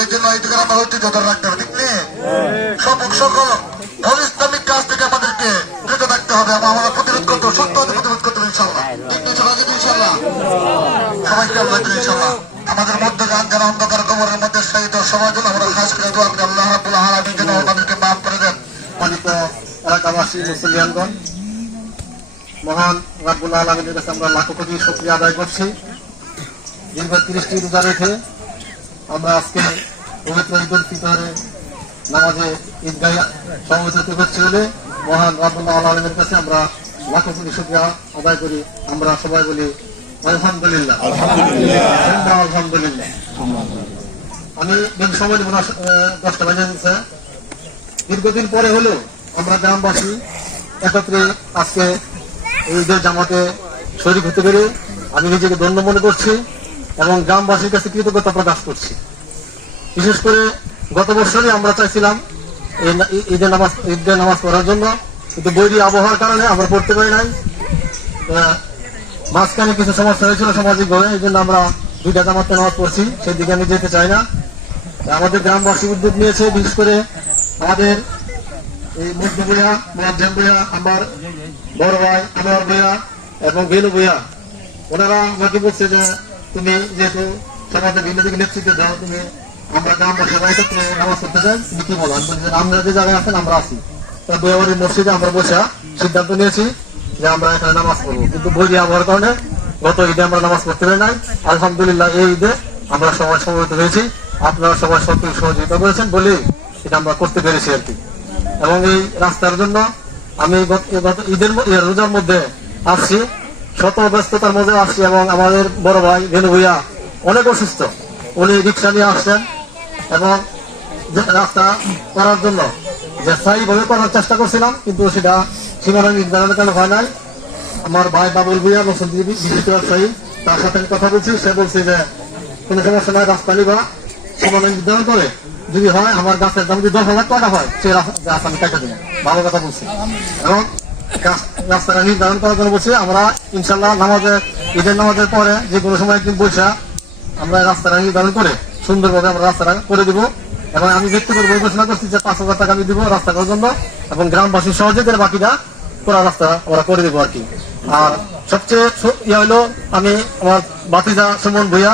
এই জন্য এই গ্রাম ঐতিহ্য ধরে রাখতে হবে ঠিক নেই সব সকল অনিসলামিক কাজ থেকে আমাদেরকে বিরত থাকতে হবে এবং আমরা প্রতিরোধ করতে সত্য প্রতিরোধ করতে হবে ইনশাল্লাহ ঠিক ইনশাল্লাহ কিন্তু ইনশাল্লাহ সবাইকে আল্লাহ ইনশাল্লাহ আমাদের মধ্যে গান যারা অন্ধকার কবরের মধ্যে শহীদ সবাই জন্য আমরা খাস করে দোয়া আল্লাহ রাবুল আলমী যেন আমাদেরকে মাফ করে দেন। পালিত এলাকাবাসী মুসলিয়ানগণ মহান রাব্বুল আলমীর কাছে আমরা লাখো কোটি শুক্রিয়া আদায় করছি। দীর্ঘ তিরিশটি রোজা রেখে আমরা আজকে পবিত্র ঈদ উল ফিতরে নামাজে ঈদগাহ সমবেত পারছি বলে মহান রাব্বুল আলমীর কাছে আমরা লাখো কোটি শুক্রিয়া আদায় করি। আমরা সবাই বলি আলহামদুলিল্লাহ। আলহামদুলিল্লাহ। আমি বেশি সময় দেবো না দশটা বাজে দীর্ঘদিন পরে হলেও আমরা গ্রামবাসী একত্রে আজকে এই ঈদের জামাতে শরীর হতে পেরে আমি নিজেকে ধন্য মনে করছি এবং গ্রামবাসীর কাছে কৃতজ্ঞতা প্রকাশ করছি। বিশেষ করে গত বছরই আমরা চাইছিলাম ঈদের নামাজ ঈদের নামাজ পড়ার জন্য, কিন্তু বৈরী আবহাওয়ার কারণে আমরা পড়তে পারি নাই। মাঝখানে কিছু সমস্যা হয়েছিল সামাজিক ভাবে এই জন্য আমরা দুইটা জামাতে নামাজ পড়ছি সেই দিকে আমি যেতে চাই না। আমাদের গ্রামবাসী উদ্যোগ নিয়েছে, বিশেষ করে আমাদের এই বইয়া আমার বড় ভাই, আমার এবং ওনারা আমাকে বলছে যে, তুমি যেহেতু দিকে তুমি আমরা তুমি নামাজ চাই, তুমি কি বলো? আমি বলছি, আমরা যে জায়গায় আছেন, আমরা আছি। মসজিদে আমরা বসে সিদ্ধান্ত নিয়েছি যে আমরা এখানে নামাজ পড়ব। কিন্তু বই আবহাওয়ার কারণে গত ঈদে আমরা নামাজ পড়তে পারি নাই। আলহামদুলিল্লাহ, এই ঈদে আমরা সবাই সমবেত হয়েছি। আপনারা সবাই সত্যি সহযোগিতা করেছেন বলে এটা আমরা করতে পেরেছি আর কি। এবং এই রাস্তার জন্য আমি ঈদের রোজার মধ্যে আসছি। শত ব্যস্ততার মধ্যে আসছি এবং আমাদের বড় ভাই ভেনু ভুইয়া অনেক অসুস্থ। উনি রিক্সা নিয়ে আসছেন এবং রাস্তা করার জন্য, যে স্থায়ীভাবে করার চেষ্টা করছিলাম, কিন্তু সেটা সীমানা নির্ধারণের কারণে হয় নাই? আমার ভাই বাবুল ভুইয়া বসন্তী বিজিত তার সাথে কথা বলছি। সে বলছে যে, কোনো সমস্যা নাই, রাস্তা নিবা। সীমানা নির্ধারণ করে যদি হয় আমার গাছের দাম যদি দশ হাজার টাকা হয় সে গাছ আমি কেটে দেবো। ভালো কথা বলছি। এবং রাস্তাটা নির্ধারণ করার জন্য বলছি আমরা ইনশাল্লাহ নামাজের ঈদের নামাজের পরে যে কোনো সময় একদিন বৈশা আমরা রাস্তাটা নির্ধারণ করে সুন্দরভাবে আমরা রাস্তাটা করে দিব। এবং আমি ব্যক্তিগত ঘোষণা করছি যে পাঁচ হাজার টাকা আমি দিব রাস্তা করার জন্য এবং গ্রামবাসীর সহযোগিতার বাকিটা পুরো রাস্তা ওরা করে দেবো আর কি। আর সবচেয়ে ইয়ে হলো আমি আমার বাতিজা সুমন ভুইয়া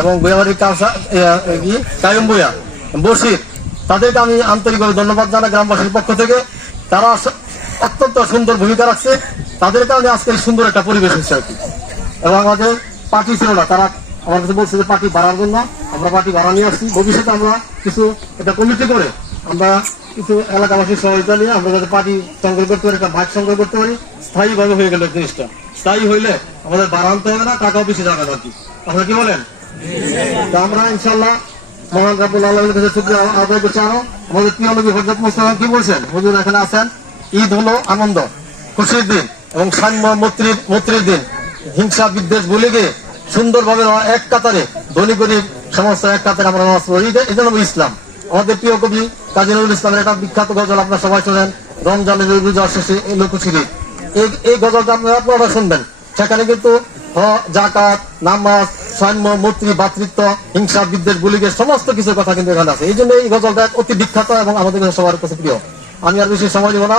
এবং ভুইয়াবাড়ির কাউসা ইয়া, কায়ুম ভুইয়া। বসির তাদেরকে আমি আন্তরিকভাবে ধন্যবাদ জানাই গ্রামবাসীর পক্ষ থেকে। তারা অত্যন্ত সুন্দর ভূমিকা রাখছে। তাদের কারণে আজকে সুন্দর একটা পরিবেশ হচ্ছে আর কি। এবং আমাদের পার্টি ছিল না, তারা আমার কাছে বলছে যে পার্টি বাড়ার জন্য আমরা পার্টি বাড়া নিয়ে আসছি। ভবিষ্যতে আমরা কিছু একটা কমিটি করে আমরা কিছু এলাকাবাসীর সহযোগিতা নিয়ে আমরা যাতে পার্টি সংগ্রহ করতে পারি, একটা ভাগ সংগ্রহ করতে পারি। স্থায়ীভাবে হয়ে গেল জিনিসটা। স্থায়ী হইলে আমাদের বাড়াতে হবে না টাকাও বেশি না আর কি। আপনারা কি বলেন? আমরা ইনশাল্লাহ ঈদ হলো আনন্দ, খুশির দিন এবং হিংসা বিদ্বেষ ভুলে এক কাতারে, ধনী গরিব সমস্ত এক কাতারে আমরা নামাজ এই- জন্য ইসলাম। আমাদের প্রিয় কবি কাজী নজরুল ইসলামের একটা বিখ্যাত গজল আপনারা সবাই শোনেন রমজানের শেষে এই এই গজলটা আপনারা আপনারা শুনবেন। সেখানে কিন্তু হ- জাকাত, নামাজ সাম্য মৈত্রী ভাতৃত্ব হিংসা বিদ্বেষ বুলিগে সমস্ত কিছুর কথা কিন্তু এখানে আছে। এই জন্য এই গজলটা অতি বিখ্যাত এবং আমাদের সবার কাছে প্রিয়। আমি আর বেশি সময় দেবো না।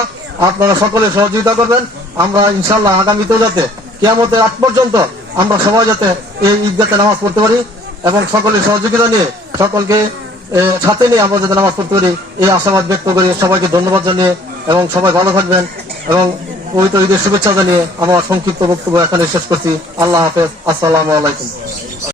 আপনারা সকলে সহযোগিতা করবেন। আমরা ইনশাল্লাহ আগামীতেও যাতে কেয়ামতের আগ পর্যন্ত আমরা সবাই যাতে এই ঈদগাতে নামাজ পড়তে পারি এবং সকলের সহযোগিতা নিয়ে, সকলকে সাথে নিয়ে আমরা যাতে নামাজ পড়তে পারি, এই আশাবাদ ব্যক্ত করি সবাইকে ধন্যবাদ জানিয়ে এবং সবাই ভালো থাকবেন এবং পবিত্র ঈদের শুভেচ্ছা জানিয়ে আমার সংক্ষিপ্ত বক্তব্য এখানে শেষ করছি। আল্লাহ হাফেজ। আসসালামু আলাইকুম।